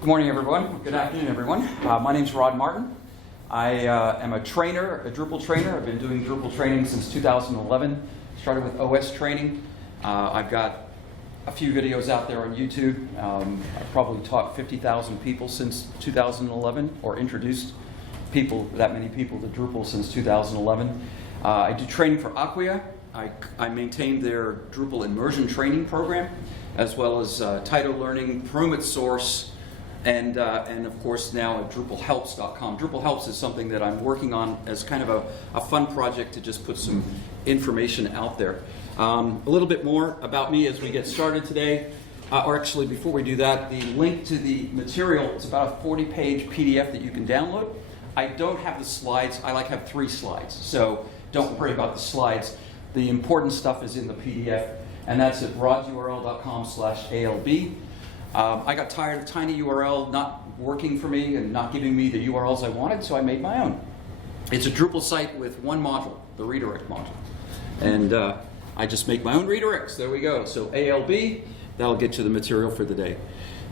Good morning, everyone. Good afternoon, everyone. My name's Rod Martin. I am a trainer, a Drupal trainer. I've been doing Drupal training since 2011. Started with OS training. I've got a few videos out there on YouTube. I've probably taught 50,000 people since 2011, or introduced that many people to Drupal since 2011. I do training for Acquia. I maintain their Drupal immersion training program, as well as Title Learning, Permit Source, and of course now at DrupalHelps.com. Drupal Helps is something that I'm working on as kind of a fun project to just put some information out there. A little bit more about me as we get started today. Or actually, before we do that, the link to the material, it's about a 40-page PDF that you can download. I don't have the slides. I have 3 slides, so don't worry about the slides. The important stuff is in the PDF, and that's at rodurl.com/ALB. I got tired of tinyURL not working for me and not giving me the URLs I wanted, so I made my own. It's a Drupal site with one module, the redirect module. And I just make my own redirects. There we go. So ALB, that'll get you the material for the day.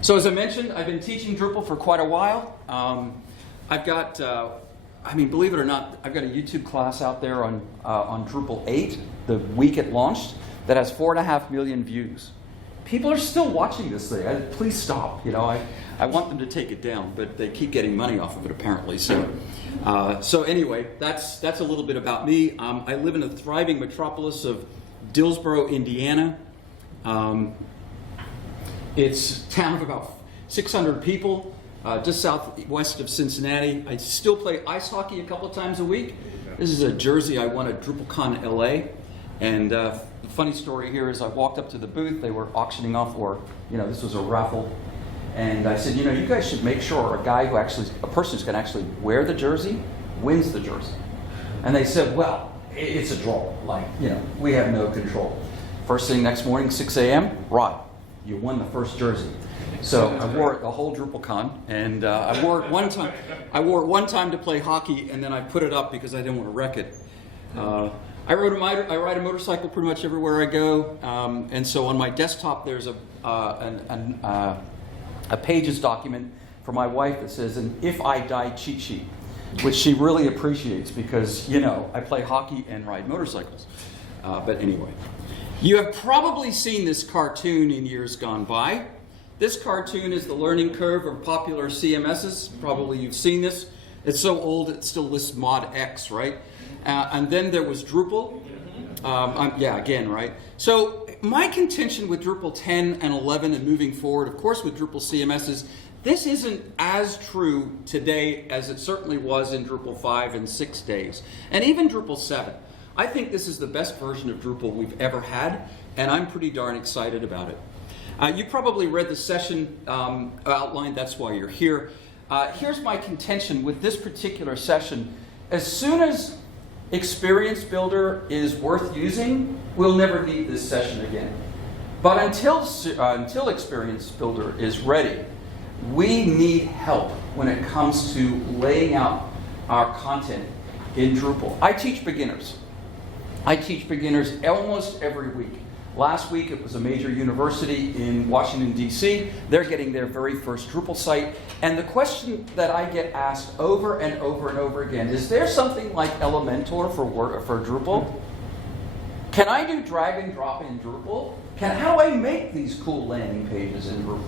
So as I mentioned, I've been teaching Drupal for quite a while. I've got, believe it or not, I've got a YouTube class out there on Drupal 8, the week it launched, that has 4.5 million views. People are still watching this thing. Please stop. I want them to take it down, but they keep getting money off of it apparently. So anyway, that's a little bit about me. I live in a thriving metropolis of Dillsboro, Indiana. It's a town of about 600 people, just southwest of Cincinnati. I still play ice hockey a couple of times a week. This is a jersey I won at DrupalCon LA, and the funny story here is I walked up to the booth. They were auctioning off, this was a raffle. And I said, you guys should make sure a person who's going to actually wear the jersey wins the jersey. And they said, well, it's a draw. We have no control. First thing next morning, 6 a.m., Rod, you won the first jersey. So I wore it the whole DrupalCon, and I wore it one time. I wore it one time to play hockey, and then I put it up because I didn't want to wreck it. I ride a motorcycle pretty much everywhere I go, and so on my desktop there's a Pages document for my wife that says an "If I Die" cheat sheet, which she really appreciates because I play hockey and ride motorcycles. But anyway, you have probably seen this cartoon in years gone by. This cartoon is the learning curve of popular CMSs. Probably you've seen this. It's so old it still lists mod X, right? And then there was Drupal. Again, right? So my contention with Drupal 10 and 11 and moving forward, of course with Drupal CMSs, this isn't as true today as it certainly was in Drupal 5 and 6 days. And even Drupal 7. I think this is the best version of Drupal we've ever had, and I'm pretty darn excited about it. You probably read the session outline, that's why you're here. Here's my contention with this particular session. As soon as Experience Builder is worth using, we'll never need this session again. But until Experience Builder is ready, we need help when it comes to laying out our content in Drupal. I teach beginners almost every week. Last week it was a major university in Washington, D.C. They're getting their very first Drupal site. And the question that I get asked over and over and over again, is there something like Elementor for Drupal? Can I do drag and drop in Drupal? How do I make these cool landing pages in Drupal?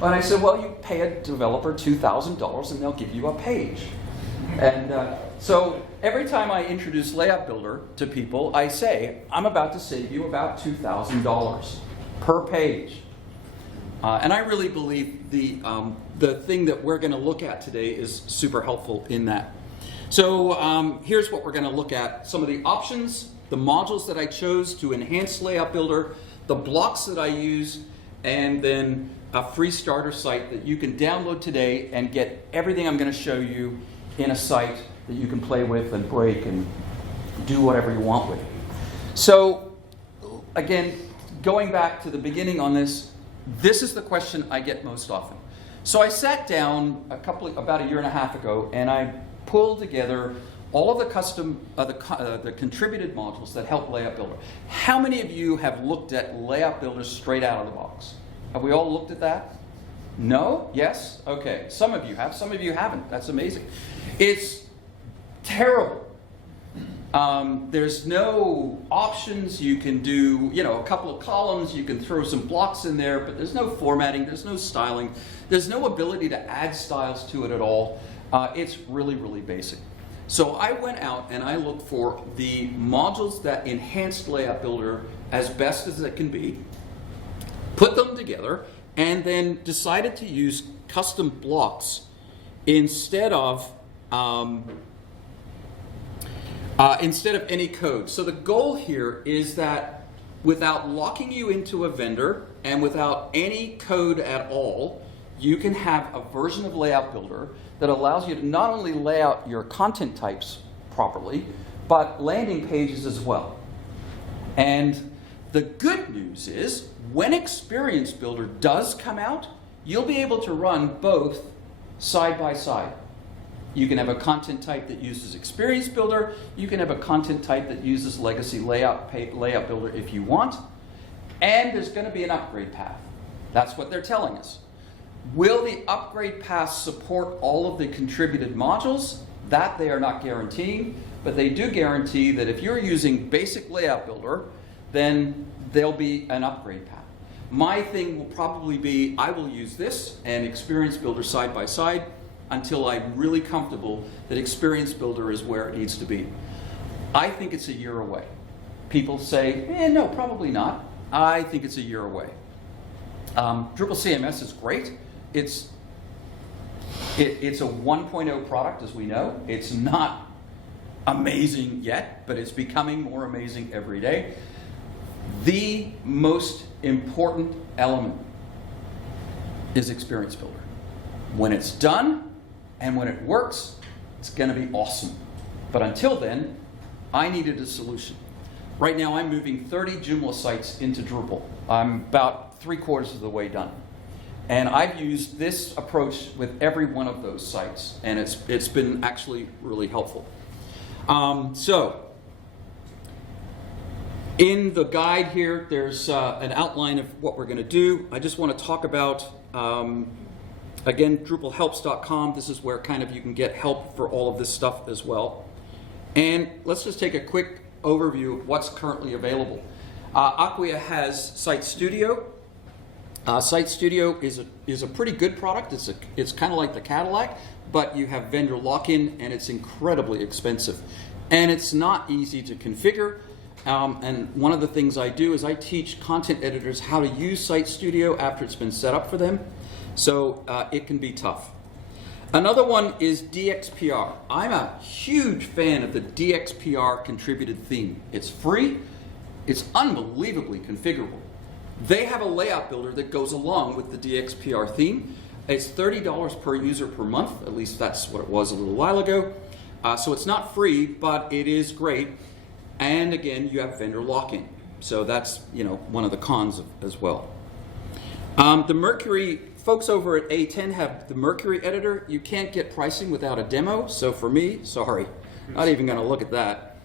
And I said, well, you pay a developer $2,000 and they'll give you a page. And so every time I introduce Layout Builder to people, I say, I'm about to save you about $2,000 per page. And I really believe the thing that we're going to look at today is super helpful in that. So here's what we're going to look at. Some of the options, the modules that I chose to enhance Layout Builder, the blocks that I use, and then a free starter site that you can download today and get everything I'm going to show you in a site that you can play with and break and do whatever you want with. So again, going back to the beginning on this is the question I get most often. So I sat down about a year and a half ago, and I pulled together all of the the contributed modules that help Layout Builder. How many of you have looked at Layout Builder straight out of the box? Have we all looked at that? No? Yes? Okay. Some of you have, some of you haven't. That's amazing. It's terrible. There's no options. You can do, a couple of columns. You can throw some blocks in there, but there's no formatting. There's no styling. There's no ability to add styles to it at all. It's really, really basic. So I went out and I looked for the modules that enhanced Layout Builder as best as it can be, put them together, and then decided to use custom blocks instead of any code. So the goal here is that without locking you into a vendor and without any code at all, you can have a version of Layout Builder that allows you to not only lay out your content types properly, but landing pages as well. And the good news is, when Experience Builder does come out, you'll be able to run both side by side. You can have a content type that uses Experience Builder. You can have a content type that uses Legacy Layout Builder if you want. And there's going to be an upgrade path. That's what they're telling us. Will the upgrade path support all of the contributed modules? That they are not guaranteeing, but they do guarantee that if you're using basic Layout Builder, then there'll be an upgrade path. My thing will probably be, I will use this and Experience Builder side by side until I'm really comfortable that Experience Builder is where it needs to be. I think it's a year away. People say, no, probably not. I think it's a year away. Drupal CMS is great. It's a 1.0 product, as we know. It's not amazing yet, but it's becoming more amazing every day. The most important element is Experience Builder. When it's done and when it works, it's going to be awesome. But until then, I needed a solution. Right now, I'm moving 30 Joomla sites into Drupal. I'm about 3/4 of the way done. And I've used this approach with every one of those sites, and it's been actually really helpful. So, in the guide here, there's an outline of what we're going to do. I just want to talk about, again, DrupalHelps.com. This is where kind of you can get help for all of this stuff as well. And let's just take a quick overview of what's currently available. Acquia has Site Studio. Site Studio is a pretty good product. It's kind of like the Cadillac, but you have vendor lock-in, and it's incredibly expensive. And it's not easy to configure. And one of the things I do is I teach content editors how to use Site Studio after it's been set up for them. So it can be tough. Another one is DXPR. I'm a huge fan of the DXPR contributed theme. It's free. It's unbelievably configurable. They have a layout builder that goes along with the DXPR theme. It's $30 per user per month. At least that's what it was a little while ago. So it's not free, but it is great. And again, you have vendor lock-in. So that's one of the cons as well. The Mercury folks over at A10 have the Mercury editor. You can't get pricing without a demo. So for me, sorry, not even going to look at that.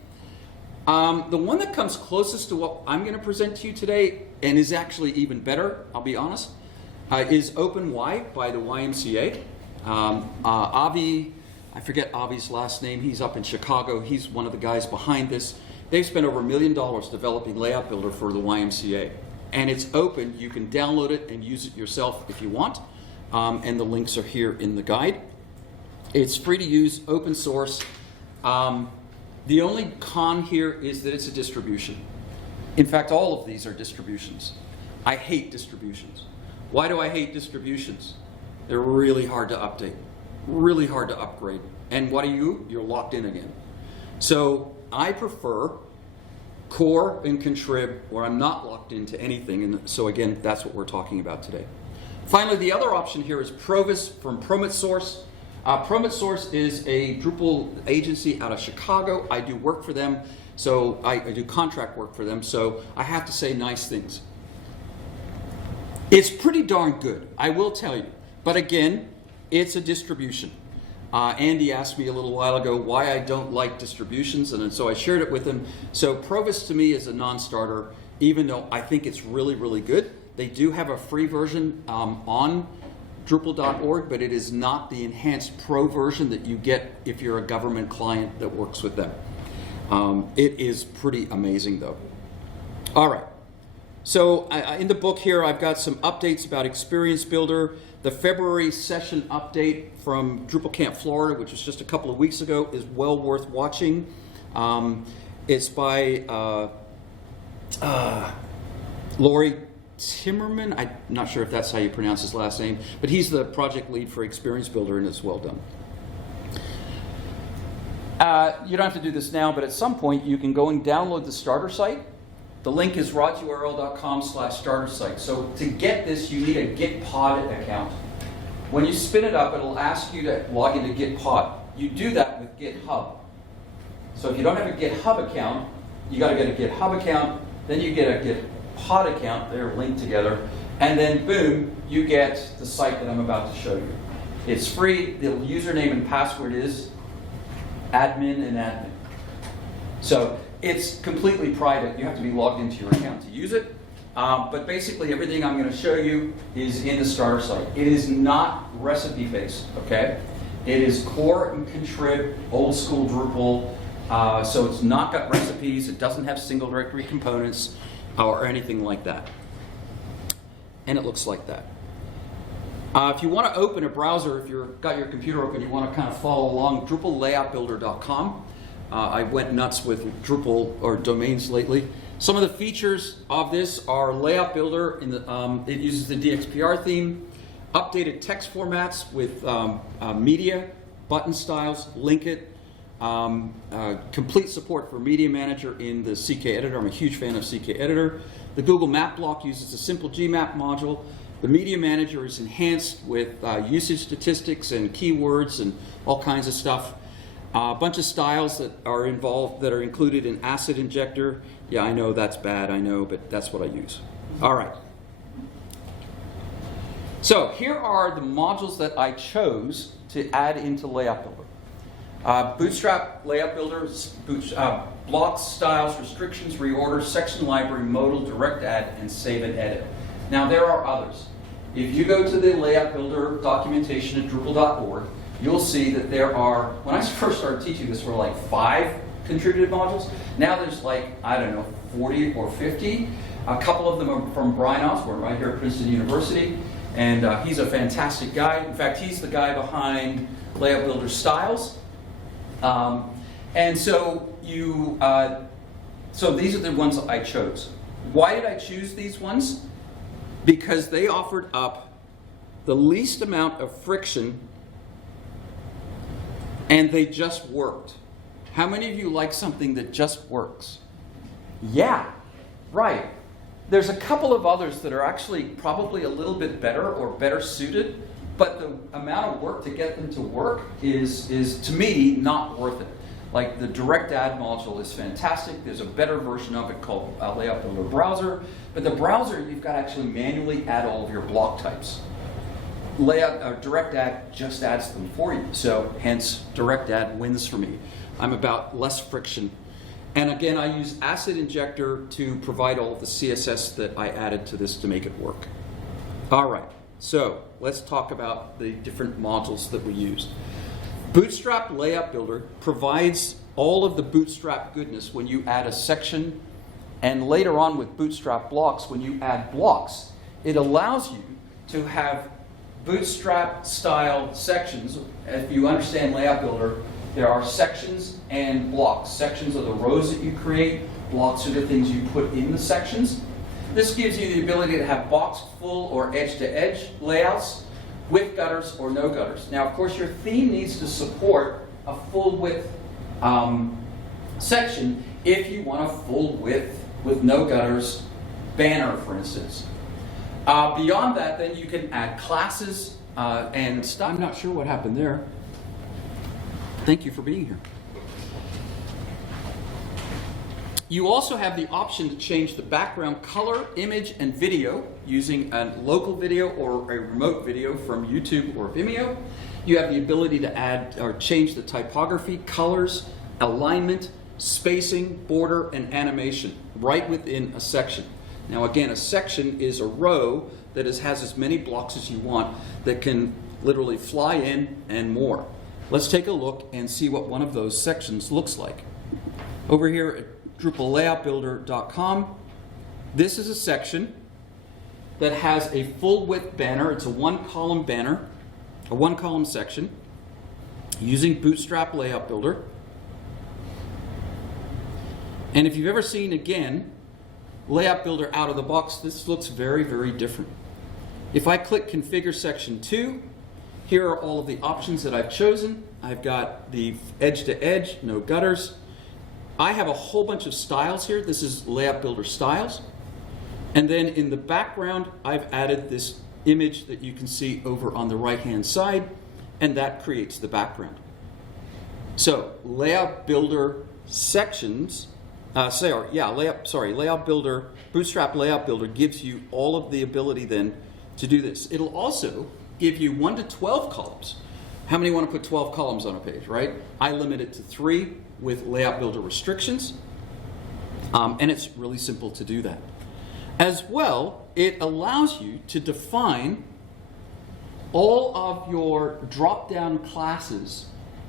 The one that comes closest to what I'm going to present to you today, and is actually even better, I'll be honest, is OpenY by the YMCA. Avi, I forget Avi's last name, he's up in Chicago, he's one of the guys behind this. They've spent over $1 million developing Layout Builder for the YMCA. And it's open, you can download it and use it yourself if you want. And the links are here in the guide. It's free to use, open source. The only con here is that it's a distribution. In fact, all of these are distributions. I hate distributions. Why do I hate distributions? They're really hard to update, really hard to upgrade. And what are you? You're locked in again. So I prefer core and contrib where I'm not locked into anything. And so again, that's what we're talking about today. Finally, the other option here is Provis from PromitSource. PromitSource is a Drupal agency out of Chicago. I do work for them, so I do contract work for them, so I have to say nice things. It's pretty darn good, I will tell you. But again, it's a distribution. Andy asked me a little while ago why I don't like distributions, and so I shared it with him. So Provis to me is a non-starter, even though I think it's really, really good. They do have a free version on Drupal.org, but it is not the enhanced pro version that you get if you're a government client that works with them. It is pretty amazing though. All right. So in the book here, I've got some updates about Experience Builder. The February session update from Drupal Camp Florida, which was just a couple of weeks ago, is well worth watching. It's by Laurie Timmerman. I'm not sure if that's how you pronounce his last name, but he's the project lead for Experience Builder, and it's well done. You don't have to do this now, but at some point you can go and download the starter site. The link is rodurl.com/startersite. So to get this, you need a Gitpod account. When you spin it up, it'll ask you to log into Gitpod. You do that with GitHub. So if you don't have a GitHub account, you got to get a GitHub account, then you get a Gitpod account. They're linked together, and then boom, you get the site that I'm about to show you. It's free. The username and password is admin and admin. So it's completely private. You have to be logged into your account to use it. But basically everything I'm going to show you is in the starter site. It is not recipe based, okay? It is core and contrib, old school Drupal. So it's not got recipes. It doesn't have single directory components or anything like that. And it looks like that. If you want to open a browser, if you've got your computer open, you want to kind of follow along, DrupalLayoutBuilder.com. I went nuts with Drupal or domains lately. Some of the features of this are Layout Builder. It uses the DXPR theme, updated text formats with media, button styles, link it, complete support for Media Manager in the CK Editor. I'm a huge fan of CK Editor. The Google Map Block uses a simple Gmap module. The Media Manager is enhanced with usage statistics and keywords and all kinds of stuff. A bunch of styles that are involved, that are included in Asset Injector. Yeah, I know that's bad, I know, but that's what I use. All right. So here are the modules that I chose to add into Layout Builder. Bootstrap Layout Builder, blocks, styles, restrictions, reorder, section library, modal, direct add, and save and edit. Now there are others. If you go to the Layout Builder documentation at Drupal.org, you'll see that there are, when I first started teaching this, were like 5 contributed modules. Now there's like, I don't know, 40 or 50. A couple of them are from Brian Osborne right here at Princeton University. And he's a fantastic guy. In fact, he's the guy behind Layout Builder Styles. And so so these are the ones I chose. Why did I choose these ones? Because they offered up the least amount of friction, and they just worked. How many of you like something that just works? Yeah, right. There's a couple of others that are actually probably a little bit better or better suited, but the amount of work to get them to work is to me, not worth it. Like the direct add module is fantastic. There's a better version of it called Layout Builder Browser, but the browser, you've got to actually manually add all of your block types. Direct add just adds them for you. So hence, direct add wins for me. I'm about less friction. And again, I use Asset Injector to provide all of the CSS that I added to this to make it work. All right, so let's talk about the different modules that we use. Bootstrap Layout Builder provides all of the Bootstrap goodness when you add a section, and later on with Bootstrap blocks, when you add blocks, it allows you to have Bootstrap style sections. If you understand Layout Builder, there are sections and blocks. Sections are the rows that you create. Blocks are the things you put in the sections. This gives you the ability to have box, full, or edge-to-edge layouts with gutters or no gutters. Now, of course, your theme needs to support a full width section if you want a full width with no gutters banner, for instance. Beyond that, then you can add classes and stuff. I'm not sure what happened there. Thank you for being here. You also have the option to change the background color, image, and video using a local video or a remote video from YouTube or Vimeo. You have the ability to add or change the typography, colors, alignment, spacing, border, and animation right within a section. Now again, a section is a row that has as many blocks as you want that can literally fly in and more. Let's take a look and see what one of those sections looks like. Over here at DrupalLayoutBuilder.com, this is a section that has a full width banner. It's a one-column banner, a one-column section using Bootstrap Layout Builder. And if you've ever seen, again, Layout Builder out of the box, this looks very, very different. If I click Configure Section 2, here are all of the options that I've chosen. I've got the edge-to-edge, no gutters. I have a whole bunch of styles here. This is Layout Builder styles. And then in the background, I've added this image that you can see over on the right-hand side, and that creates the background. So Layout Builder sections, Layout Builder, Bootstrap Layout Builder gives you all of the ability then to do this. It'll also give you 1 to 12 columns. How many want to put 12 columns on a page, right? I limit it to 3 with Layout Builder restrictions, and it's really simple to do that. As well, it allows you to define all of your drop-down classes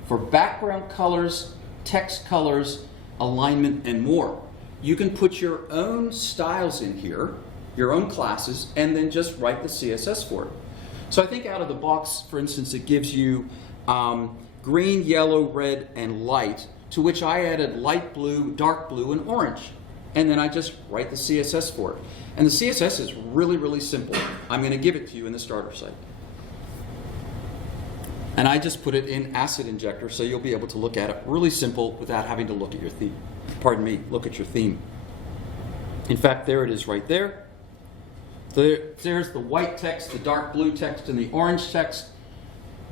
for background colors, text colors, alignment, and more. You can put your own styles in here, your own classes, and then just write the CSS for it. So I think out of the box, for instance, it gives you green, yellow, red, and light, to which I added light blue, dark blue, and orange. And then I just write the CSS for it. And the CSS is really, really simple. I'm going to give it to you in the starter site. And I just put it in Asset Injector, so you'll be able to look at it really simple without having to look at your theme. Pardon me, look at your theme. In fact, there it is right there. There's the white text, the dark blue text, and the orange text.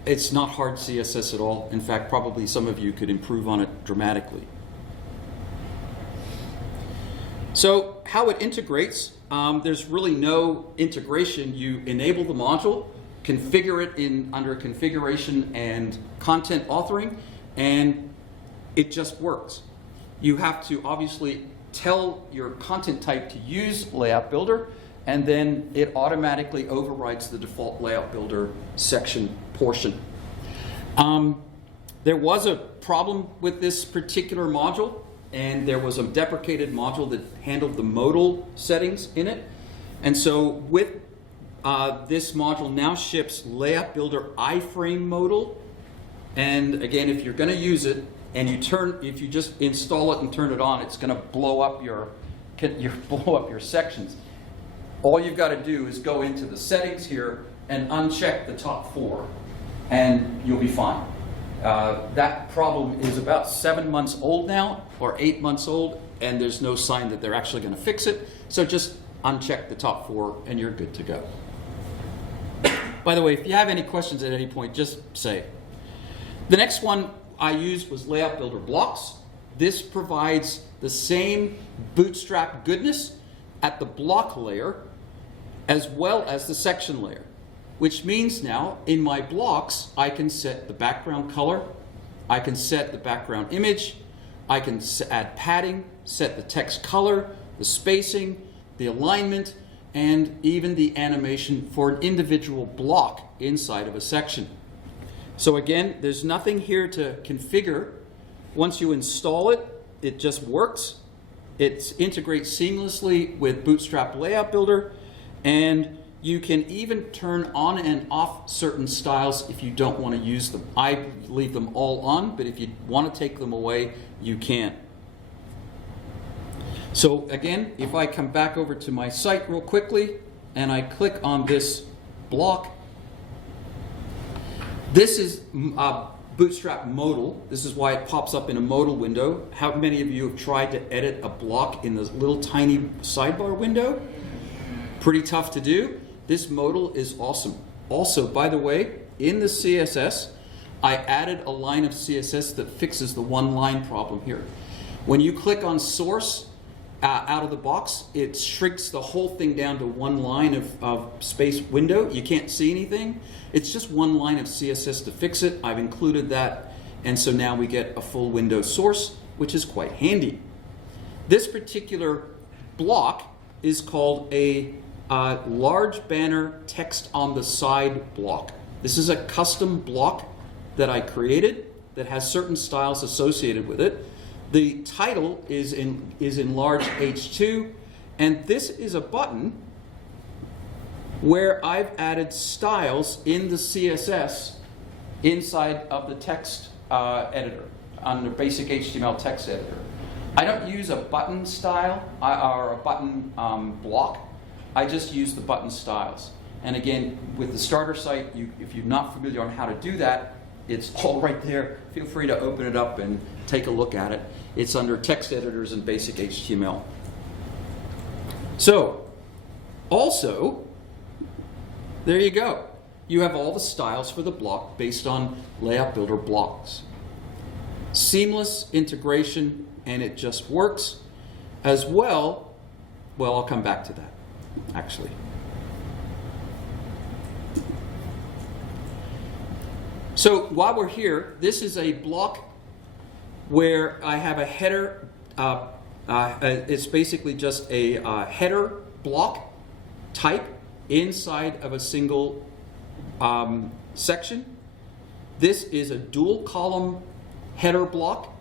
It's not hard CSS at all. In fact, probably some of you could improve on it dramatically. So how it integrates, there's really no integration. You enable the module, configure it under configuration and content authoring, and it just works. You have to obviously tell your content type to use Layout Builder, and then it automatically overrides the default Layout Builder section portion. There was a problem with this particular module, and there was a deprecated module that handled the modal settings in it. And so with this module now ships Layout Builder iframe modal. And again, if you're going to use it and if you just install it and turn it on, it's going to blow up your sections. All you've got to do is go into the settings here and uncheck the top 4, and you'll be fine. That problem is about 7 months old now, or 8 months old, and there's no sign that they're actually going to fix it. So just uncheck the top 4 and you're good to go. By the way, if you have any questions at any point, just say. The next one I used was Layout Builder Blocks. This provides the same Bootstrap goodness at the block layer as well as the section layer, which means now in my blocks I can set the background color, I can set the background image, I can add padding, set the text color, the spacing, the alignment, and even the animation for an individual block inside of a section. So again, there's nothing here to configure. Once you install it, it just works. It integrates seamlessly with Bootstrap Layout Builder, and you can even turn on and off certain styles if you don't want to use them. I leave them all on, but if you want to take them away, you can. So again, if I come back over to my site real quickly and I click on this block, this is Bootstrap modal. This is why it pops up in a modal window. How many of you have tried to edit a block in this little tiny sidebar window? Pretty tough to do. This modal is awesome. Also, by the way, in the CSS, I added a line of CSS that fixes the one line problem here. When you click on source out of the box, it shrinks the whole thing down to one line of space window. You can't see anything. It's just one line of CSS to fix it. I've included that, and so now we get a full window source, which is quite handy. This particular block is called a large banner text on the side block. This is a custom block that I created that has certain styles associated with it. The title is in large H2, and this is a button where I've added styles in the CSS inside of the text editor, on the basic HTML text editor. I don't use a button style or a button block. I just use the button styles. And again, with the starter site, if you're not familiar on how to do that, it's all right there. Feel free to open it up and take a look at it. It's under text editors and basic HTML. So, also, there you go. You have all the styles for the block based on Layout Builder blocks. Seamless integration, and it just works. As well, I'll come back to that, actually. So while we're here, this is a block where I have a header. It's basically just a header block type inside of a single section. This is a dual column header block.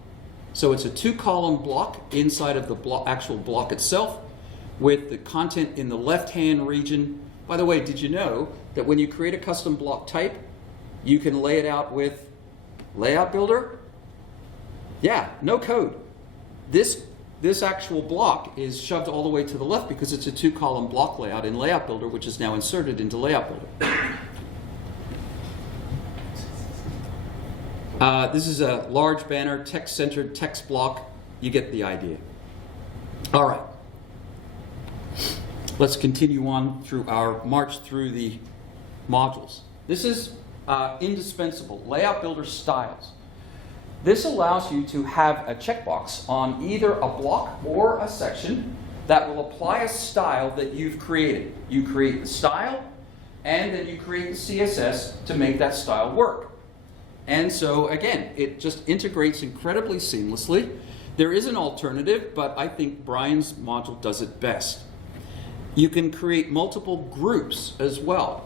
So it's a 2-column block inside of the actual block itself with the content in the left-hand region. By the way, did you know that when you create a custom block type, you can lay it out with Layout Builder? Yeah, no code. This actual block is shoved all the way to the left because it's a 2-column block layout in Layout Builder, which is now inserted into Layout Builder. This is a large banner, text-centered text block. You get the idea. All right. Let's continue on through our march through the modules. This is indispensable, Layout Builder styles. This allows you to have a checkbox on either a block or a section that will apply a style that you've created. You create the style, and then you create the CSS to make that style work. And so, again, it just integrates incredibly seamlessly. There is an alternative, but I think Brian's module does it best. You can create multiple groups as well,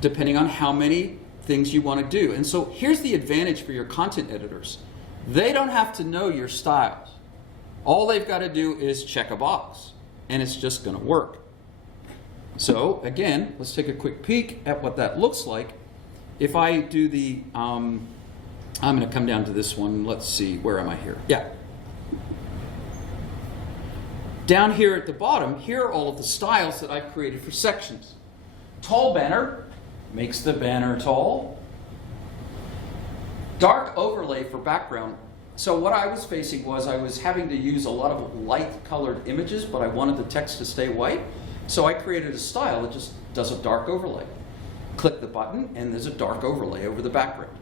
depending on how many things you want to do. And so here's the advantage for your content editors. They don't have to know your styles. All they've got to do is check a box, and it's just going to work. So again, let's take a quick peek at what that looks like. If I do the, I'm going to come down to this one. Let's see, where am I here? Yeah. Down here at the bottom, here are all of the styles that I've created for sections. Tall banner makes the banner tall. Dark overlay for background. So what I was facing was I was having to use a lot of light colored images, but I wanted the text to stay white. So I created a style that just does a dark overlay. Click the button and there's a dark overlay over the background.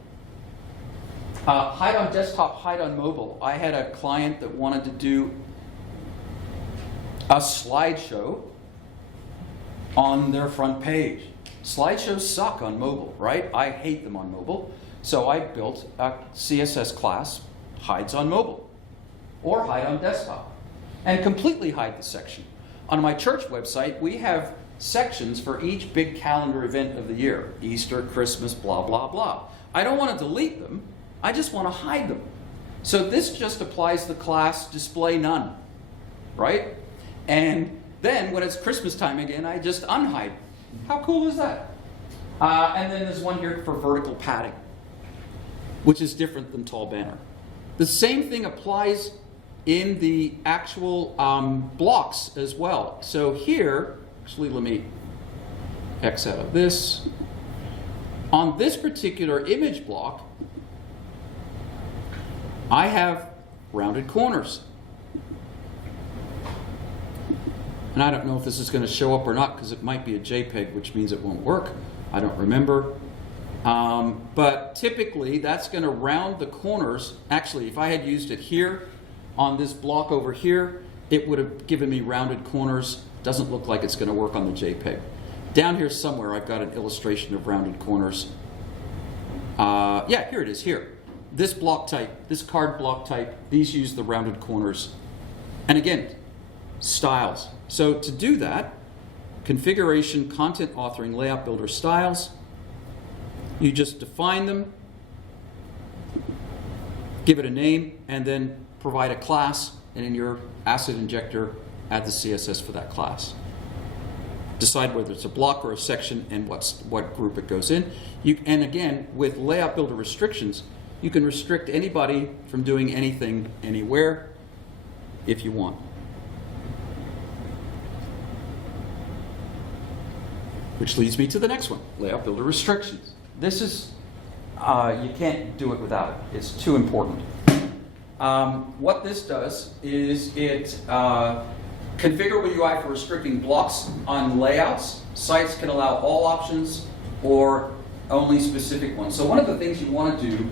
Hide on desktop, hide on mobile. I had a client that wanted to do a slideshow on their front page. Slideshows suck on mobile, right? I hate them on mobile. So I built a CSS class, hides on mobile, or hide on desktop, and completely hide the section. On my church website, we have sections for each big calendar event of the year. Easter, Christmas, blah, blah, blah. I don't want to delete them. I just want to hide them. So this just applies the class display none, right? And then when it's Christmas time again, I just unhide. How cool is that? And then there's one here for vertical padding, which is different than tall banner. The same thing applies in the actual blocks as well. So here, actually let me X out of this. On this particular image block, I have rounded corners. And I don't know if this is going to show up or not because it might be a JPEG, which means it won't work. I don't remember. But typically, that's going to round the corners. Actually, if I had used it here on this block over here, it would have given me rounded corners. Doesn't look like it's going to work on the JPEG. Down here somewhere, I've got an illustration of rounded corners. Yeah, here it is, here. This block type, this card block type, these use the rounded corners. And again, styles. So to do that, configuration, content authoring, layout builder styles. You just define them, give it a name, and then provide a class, and in your asset injector, add the CSS for that class. Decide whether it's a block or a section and what group it goes in. And again, with layout builder restrictions, you can restrict anybody from doing anything anywhere if you want. Which leads me to the next one, layout builder restrictions. This is, you can't do it without it. It's too important. What this does is it configurable UI for restricting blocks on layouts. Sites can allow all options or only specific ones. So one of the things you want to do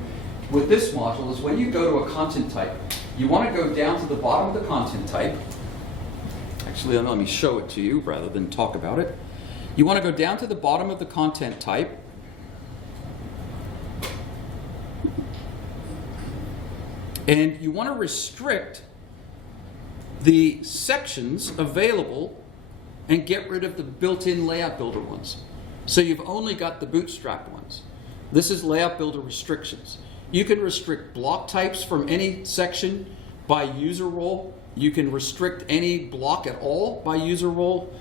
with this module is when you go to a content type, you want to go down to the bottom of the content type. Actually, let me show it to you rather than talk about it. You want to go down to the bottom of the content type, and you want to restrict the sections available and get rid of the built-in layout builder ones. So you've only got the bootstrapped ones. This is layout builder restrictions. You can restrict block types from any section by user role. You can restrict any block at all by user role.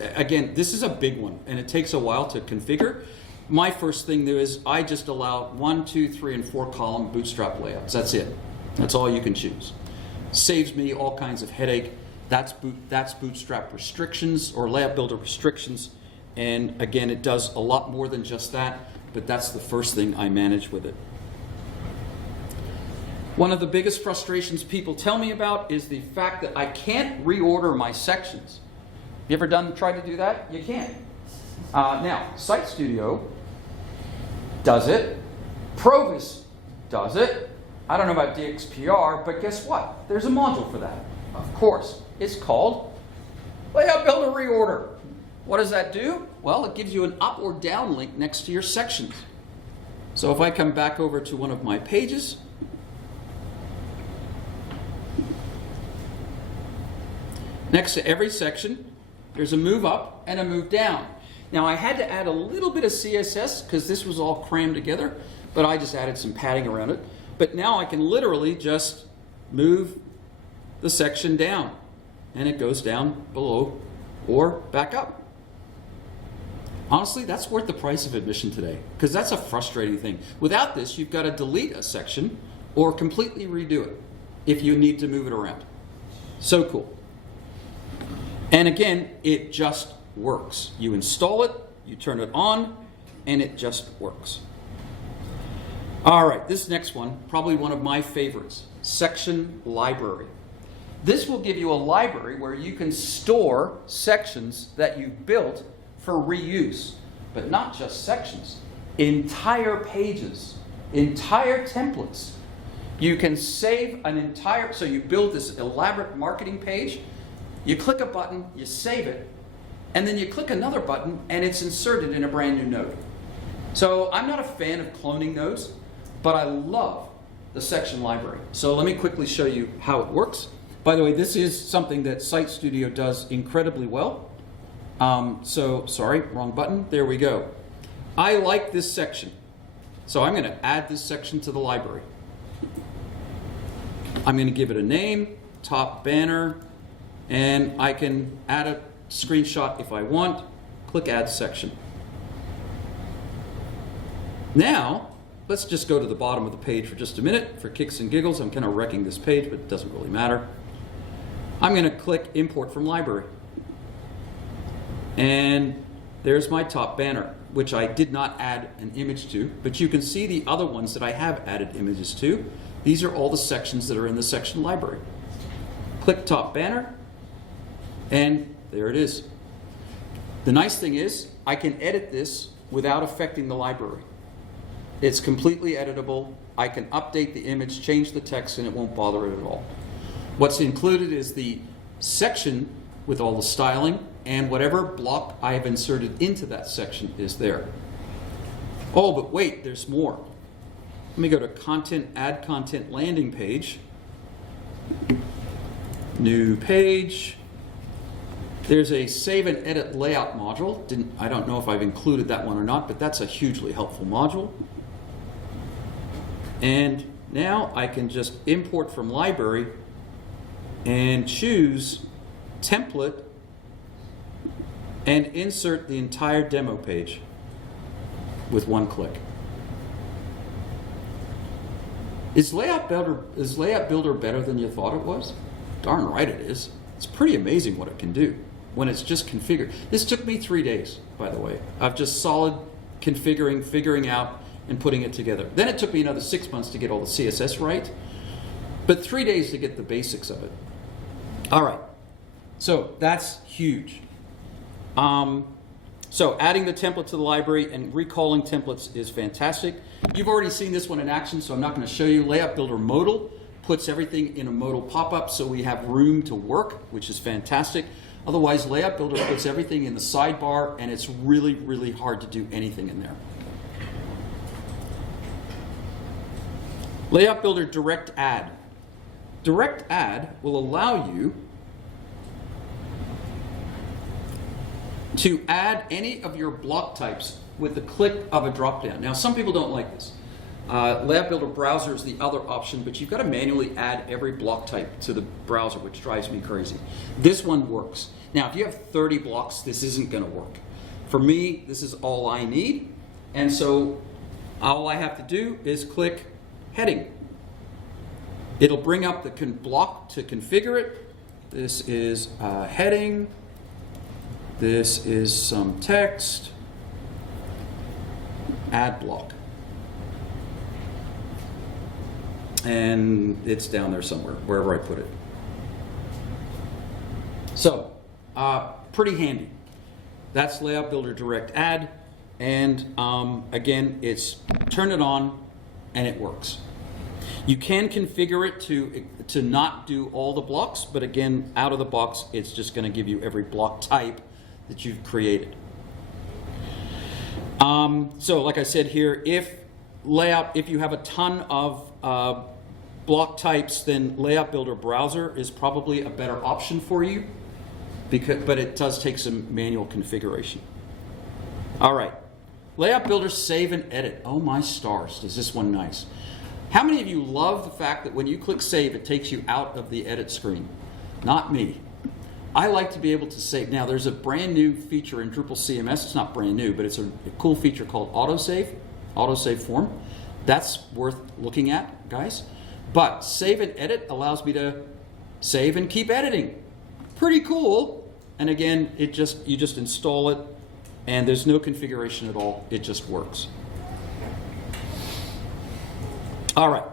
Again, this is a big one, and it takes a while to configure. My first thing there is I just allow 1, 2, 3, and 4 column bootstrap layouts. That's it. That's all you can choose. Saves me all kinds of headache. That's bootstrap restrictions or layout builder restrictions. And again, it does a lot more than just that, but that's the first thing I manage with it. One of the biggest frustrations people tell me about is the fact that I can't reorder my sections. You ever tried to do that? You can't. Now, Site Studio does it. Provis does it. I don't know about DXPR, but guess what? There's a module for that. Of course. It's called Layout Builder Reorder. What does that do? Well, it gives you an up or down link next to your sections. So if I come back over to one of my pages, next to every section, there's a move up and a move down. Now I had to add a little bit of CSS because this was all crammed together, but I just added some padding around it. But now I can literally just move the section down, and it goes down below or back up. Honestly, that's worth the price of admission today, because that's a frustrating thing. Without this, you've got to delete a section or completely redo it if you need to move it around. So cool. And again, it just works. You install it, you turn it on, and it just works. All right, this next one, probably one of my favorites, section library. This will give you a library where you can store sections that you've built for reuse, but not just sections, entire pages, entire templates. You can save an entire, so you build this elaborate marketing page, you click a button, you save it, and then you click another button and it's inserted in a brand new node. So I'm not a fan of cloning nodes, but I love the section library. So let me quickly show you how it works. By the way, this is something that Site Studio does incredibly well. Sorry, wrong button. There we go. I like this section. So I'm going to add this section to the library. I'm going to give it a name, top banner, and I can add a screenshot if I want. Click Add Section. Now, let's just go to the bottom of the page for just a minute for kicks and giggles. I'm kind of wrecking this page, but it doesn't really matter. I'm going to click Import from Library. And there's my top banner, which I did not add an image to, but you can see the other ones that I have added images to. These are all the sections that are in the section library. Click top banner, and there it is. The nice thing is, I can edit this without affecting the library. It's completely editable. I can update the image, change the text, and it won't bother it at all. What's included is the section with all the styling, and whatever block I have inserted into that section is there. Oh, but wait, there's more. Let me go to Content, Add Content Landing Page. New page. There's a save and edit layout module. I don't know if I've included that one or not, but that's a hugely helpful module. And now I can just import from library and choose template and insert the entire demo page with one click. Is Layout Builder better than you thought it was? Darn right it is. It's pretty amazing what it can do when it's just configured. This took me 3 days, by the way, of just solid configuring, figuring out, and putting it together. Then it took me another 6 months to get all the CSS right, but 3 days to get the basics of it. All right, so that's huge. So adding the template to the library and recalling templates is fantastic. You've already seen this one in action, so I'm not going to show you. Layout Builder Modal puts everything in a modal pop-up so we have room to work, which is fantastic. Otherwise, Layout Builder puts everything in the sidebar, and it's really, really hard to do anything in there. Layout Builder Direct Add. Direct Add will allow you to add any of your block types with the click of a drop-down. Now, some people don't like this. Layout Builder Browser is the other option, but you've got to manually add every block type to the browser, which drives me crazy. This one works. Now, if you have 30 blocks, this isn't going to work. For me, this is all I need, and so all I have to do is click Heading. It'll bring up the block to configure it. This is heading. This is some text. Add block. And it's down there somewhere, wherever I put it. So, pretty handy. That's Layout Builder Direct Add. And again, it's turn it on and it works. You can configure it to not do all the blocks, but again, out of the box, it's just going to give you every block type that you've created. So like I said here, if you have a ton of block types, then Layout Builder Browser is probably a better option for you, but it does take some manual configuration. All right, Layout Builder Save and Edit. Oh my stars, is this one nice. How many of you love the fact that when you click Save, it takes you out of the edit screen? Not me. I like to be able to save. Now, there's a brand new feature in Drupal CMS. It's not brand new, but it's a cool feature called autosave form. That's worth looking at, guys. But Save and Edit allows me to save and keep editing. Pretty cool. And again, you just install it, and there's no configuration at all. It just works. All right,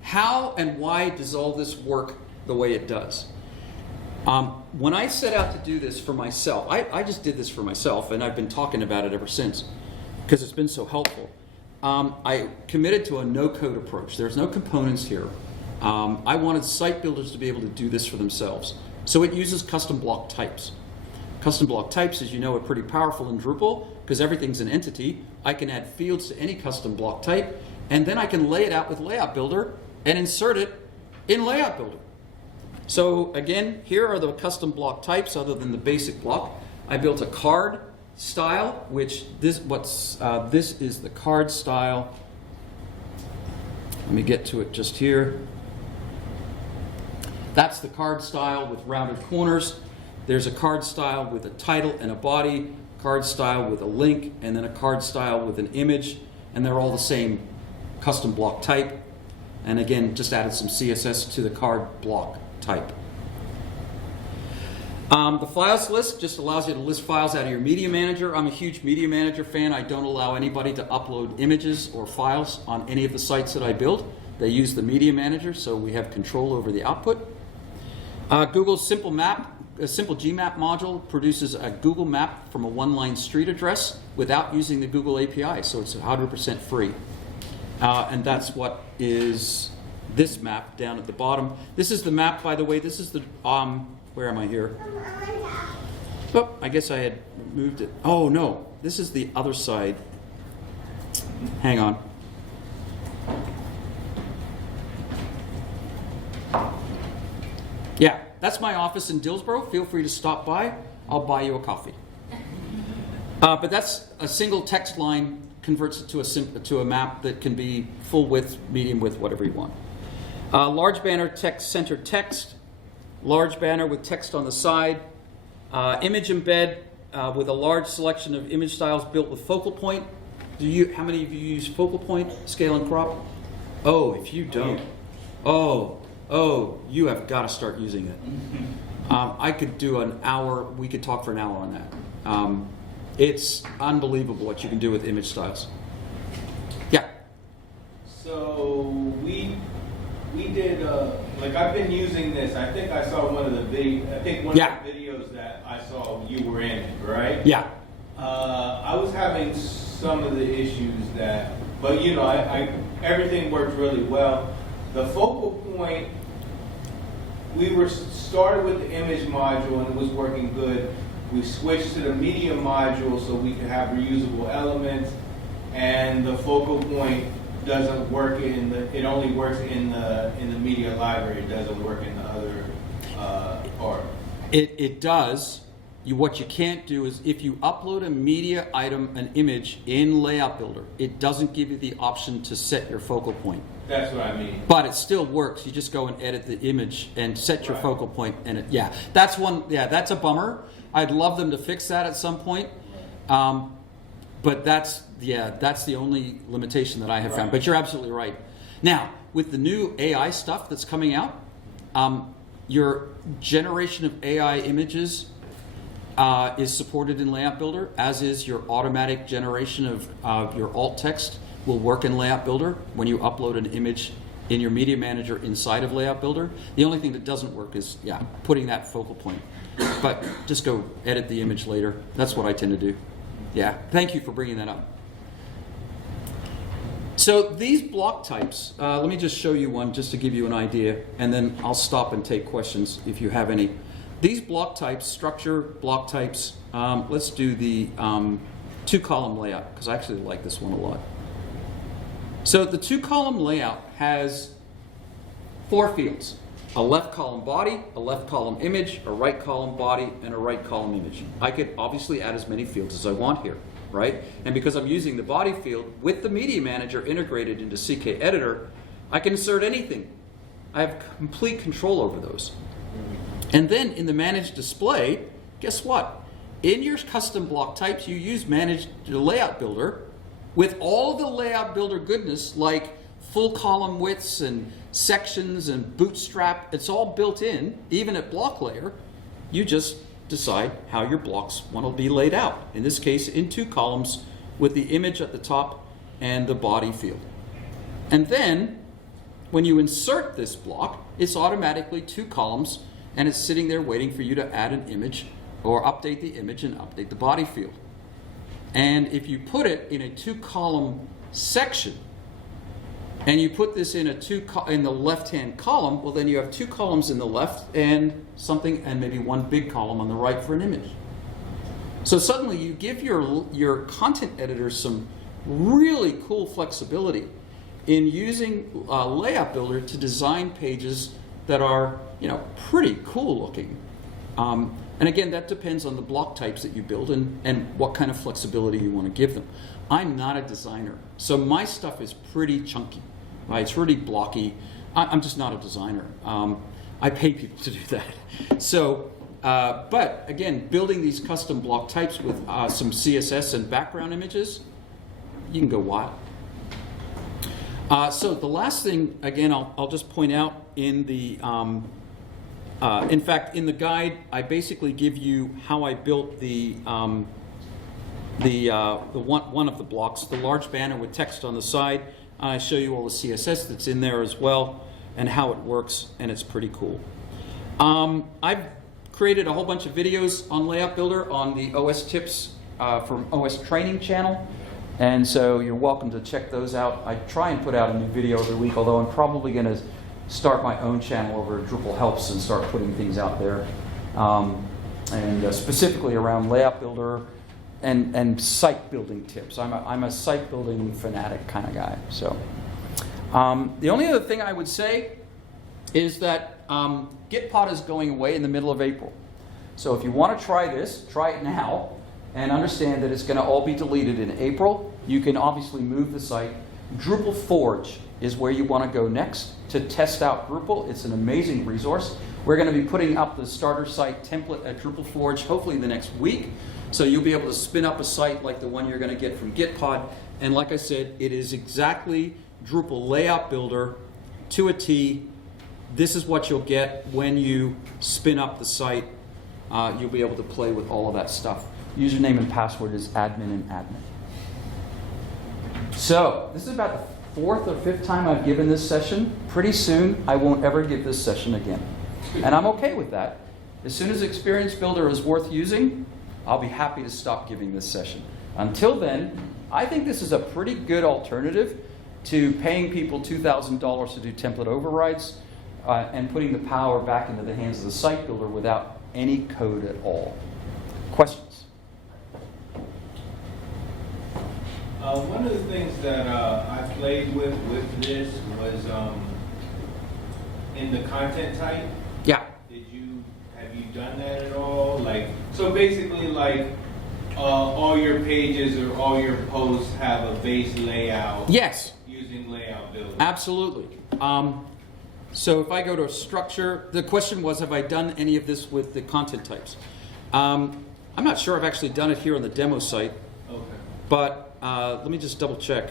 how and why does all this work the way it does? When I set out to do this for myself, I just did this for myself, and I've been talking about it ever since because it's been so helpful. I committed to a no-code approach. There's no components here. I wanted site builders to be able to do this for themselves. So it uses custom block types. Custom block types, as you know, are pretty powerful in Drupal because everything's an entity. I can add fields to any custom block type, and then I can lay it out with Layout Builder and insert it in Layout Builder. So again, here are the custom block types other than the basic block. I built a card style, which this is the card style. Let me get to it just here. That's the card style with rounded corners. There's a card style with a title and a body, card style with a link, and then a card style with an image, and they're all the same custom block type. And again, just added some CSS to the card block type. The files list just allows you to list files out of your Media Manager. I'm a huge Media Manager fan. I don't allow anybody to upload images or files on any of the sites that I build. They use the Media Manager, so we have control over the output. Google's Simple Gmap module produces a Google map from a one-line street address without using the Google API, so it's 100% free. And that's what is this map down at the bottom. This is the map, by the way. This is the, where am I here? Oh, I guess I had moved it. Oh, no. This is the other side. Hang on. Yeah, that's my office in Dillsboro. Feel free to stop by. I'll buy you a coffee. But that's a single text line converts it to a map that can be full width, medium width, whatever you want. Large banner, text, center text, large banner with text on the side, image embed with a large selection of image styles built with focal point. How many of you use focal point, scale and crop? Oh, if you don't, you have got to start using it. I could do an hour, we could talk for an hour on that. It's unbelievable what you can do with image styles. Yeah. So we did like I've been using this. I think I saw one of the of the videos that I saw you were in, right? Yeah. I was having some of the issues but you know, I everything worked really well. The focal point, we started with the image module and it was working good. We switched to the media module so we could have reusable elements, and the focal point doesn't work it only works in the media library. It doesn't work in the other part. It does. What you can't do is if you upload a media item, an image in Layout Builder, it doesn't give you the option to set your focal point. That's what I mean. But it still works. You just go and edit the image and set your focal point, and that's a bummer. I'd love them to fix that at some point. But that's the only limitation that I have found. But you're absolutely right. Now, with the new AI stuff that's coming out, your generation of AI images is supported in Layout Builder, as is your automatic generation of your alt text will work in Layout Builder when you upload an image in your Media Manager inside of Layout Builder. The only thing that doesn't work is, putting that focal point. But just go edit the image later. That's what I tend to do. Yeah, thank you for bringing that up. So these block types, let me just show you one just to give you an idea, and then I'll stop and take questions if you have any. These block types, structure block types, let's do the 2-column layout, because I actually like this one a lot. So the 2-column layout has 4 fields. A left column body, a left column image, a right column body, and a right column image. I could obviously add as many fields as I want here, right? And because I'm using the body field with the Media Manager integrated into CK Editor, I can insert anything. I have complete control over those. And then in the Manage Display, guess what? In your custom block types, you use Manage Layout Builder with all the Layout Builder goodness like full column widths and sections and bootstrap. It's all built in, even at block layer. You just decide how your blocks want to be laid out. In this case, in 2 columns with the image at the top and the body field. And then when you insert this block, it's automatically 2 columns and it's sitting there waiting for you to add an image or update the image and update the body field. And if you put it in a 2-column section, and you put this in in the left-hand column, well then you have 2 columns in the left and maybe 1 big column on the right for an image. So suddenly you give your content editor some really cool flexibility in using Layout Builder to design pages that are pretty cool looking. And again, that depends on the block types that you build and what kind of flexibility you want to give them. I'm not a designer, so my stuff is pretty chunky. Right? It's really blocky. I'm just not a designer. I pay people to do that. So, but again, building these custom block types with some CSS and background images, you can go wild. So the last thing, again, I'll just point out in the, in fact, in the guide, I basically give you how I built the one of the blocks, the large banner with text on the side. I show you all the CSS that's in there as well and how it works, and it's pretty cool. I've created a whole bunch of videos on Layout Builder on the OS Tips from OS Training channel, and so you're welcome to check those out. I try and put out a new video every week, although I'm probably going to start my own channel over at Drupal Helps and start putting things out there, and specifically around Layout Builder and site building tips. I'm a site building fanatic kind of guy. So the only other thing I would say is that Gitpod is going away in the middle of April. So if you want to try this, try it now, and understand that it's going to all be deleted in April. You can obviously move the site. Drupal Forge is where you want to go next to test out Drupal. It's an amazing resource. We're going to be putting up the starter site template at Drupal Forge hopefully the next week. So you'll be able to spin up a site like the one you're going to get from Gitpod. And like I said, it is exactly Drupal Layout Builder to a T. This is what you'll get when you spin up the site. You'll be able to play with all of that stuff. Username and password is admin and admin. So this is about the 4th or 5th time I've given this session. Pretty soon I won't ever give this session again. And I'm okay with that. As soon as Experience Builder is worth using, I'll be happy to stop giving this session. Until then, I think this is a pretty good alternative to paying people $2,000 to do template overrides and putting the power back into the hands of the site builder without any code at all. Questions? One of the things that I played with this was in the content type. Yeah. Have you done that at all? Like, so basically, like all your pages or all your posts have a base layout. Yes. Using Layout Builder. Absolutely. So if I go to structure, the question was, have I done any of this with the content types? I'm not sure I've actually done it here on the demo site. Okay. But let me just double check.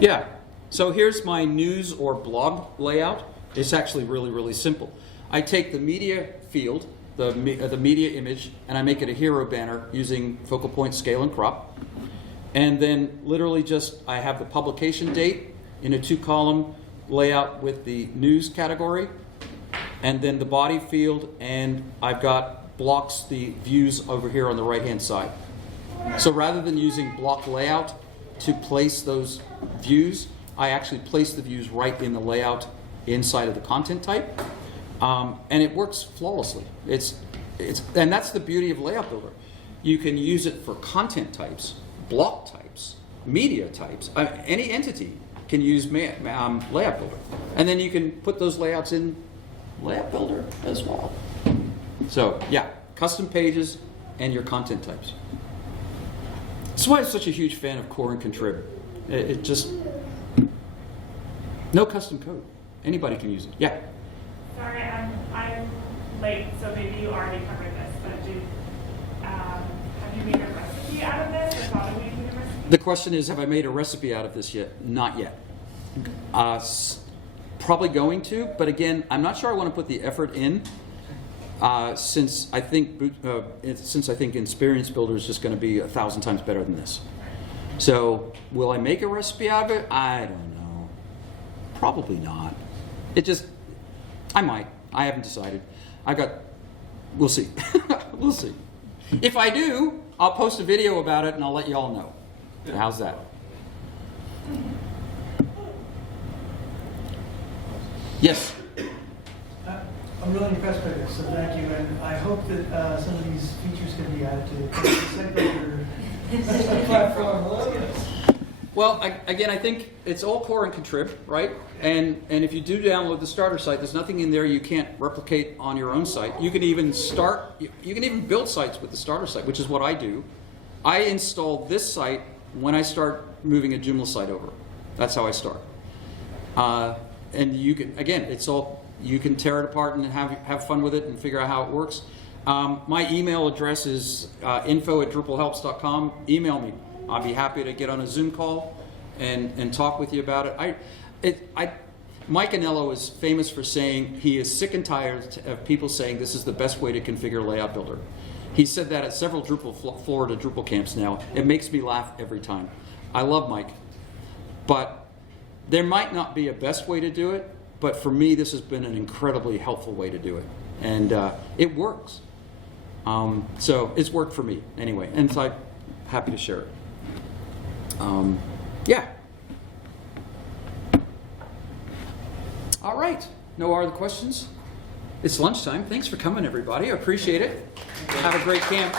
Yeah. So here's my news or blog layout. It's actually really, really simple. I take the media field, the media image, and I make it a hero banner using focal point, scale, and crop. And then literally just I have the publication date in a 2-column layout with the news category, and then the body field, and I've got blocks the views over here on the right-hand side. So rather than using block layout to place those views, I actually place the views right in the layout inside of the content type, and it works flawlessly. And that's the beauty of Layout Builder. You can use it for content types, block types, media types. Any entity can use Layout Builder, and then you can put those layouts in Layout Builder as well. So yeah, custom pages and your content types. That's why I'm such a huge fan of Core and Contrib. It just, no custom code. Anybody can use it. Yeah? Sorry, I'm late, so maybe you already covered this, but have you made a recipe out of this, or thought of making a recipe? The question is, have I made a recipe out of this yet? Not yet. Probably going to, but again, I'm not sure I want to put the effort in since I think Experience Builder is just going to be 1,000 times better than this. So will I make a recipe out of it? I don't know. Probably not. I might. I haven't decided. We'll see. We'll see. If I do, I'll post a video about it and I'll let you all know. How's that? Yes? I'm really impressed by this, so thank you. And I hope that some of these features can be added to the site builder platform. Well, again, I think it's all core and contrib, right? And if you do download the starter site, there's nothing in there you can't replicate on your own site. You can even build sites with the starter site, which is what I do. I install this site when I start moving a Joomla site over. That's how I start. And you can, again, you can tear it apart and have fun with it and figure out how it works. My email address is info@drupalhelps.com. Email me. I'll be happy to get on a Zoom call and talk with you about it. Mike Anello is famous for saying he is sick and tired of people saying this is the best way to configure Layout Builder. He said that at several Florida Drupal camps now. It makes me laugh every time. I love Mike. But there might not be a best way to do it, but for me this has been an incredibly helpful way to do it. And it works. So it's worked for me anyway, and so I'm happy to share it. Yeah. All right. No other questions? It's lunchtime. Thanks for coming, everybody. I appreciate it. Have a great camp.